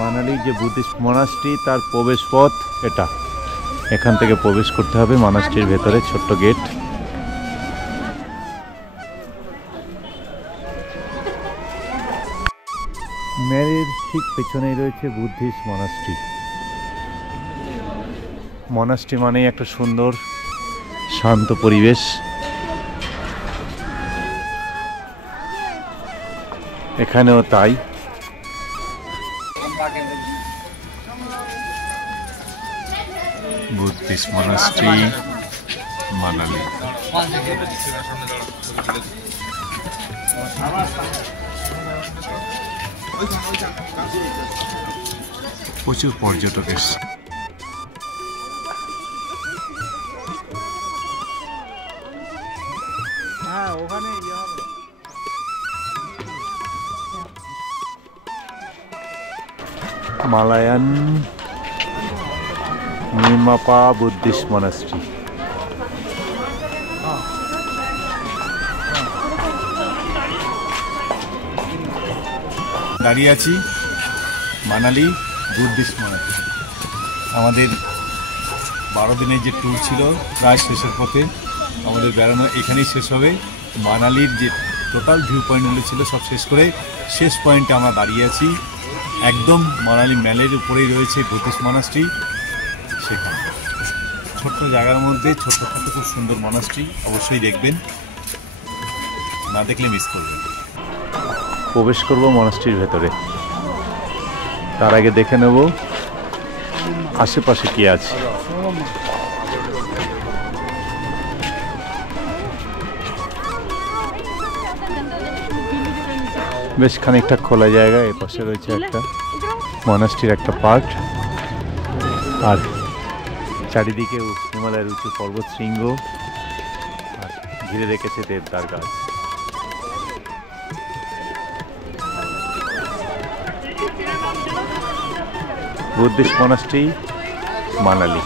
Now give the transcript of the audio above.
মানালি যে Buddhist monastery তার প্রবেশ পথ এটা। এখান থেকে প্রবেশ করতে হবে মনাস্ট্রির ভেতরে, ছোট্ট গেট। মেরের ঠিক পেছনেই রয়েছে বুদ্ধিস্ট মনাস্ট্রি। মনাস্ট্রি মানেই একটা সুন্দর শান্ত পরিবেশ। এখানেও তাই। Buddhist monastery Manali. প্রচুর পর্যটক এসছে। মালায়ান নিমাপা বুদ্ধিস্ট মনাস্ট্রি। দাঁড়িয়ে আছি মানালি বুদ্ধিস্ট মনাস্ট্রি। আমাদের 12 দিনের যে ট্যুর ছিল প্রায় শেষের পথে। আমাদের বেড়ানো এখানেই শেষ হবে। মানালির যে টোটাল ভিউ পয়েন্টগুলো ছিল সব শেষ করে শেষ পয়েন্টে আমরা দাঁড়িয়ে আছি। একদম মানালি ম্যালের উপরেই রয়েছে বুদ্ধিস্ট মনাস্ট্রি। সেখানে ছোট্ট জায়গার মধ্যে ছোট্ট ছোট্ট খুব সুন্দর মনাস্ট্রি, অবশ্যই দেখবেন, না দেখলে মিস করবেন। প্রবেশ করব মনাস্ট্রির ভেতরে, তার আগে দেখে নেব আশেপাশে কি আছে। বেশ খানিকটা খোলা জায়গা। এ পাশে রয়েছে একটা মনাস্ট্রির একটা পার্ট, আর চারিদিকে হিমালয়ের উঁচু পর্বত শৃঙ্গ, আর ঘিরে রেখেছে দেবদার গাছ। Buddhist monastery Manali.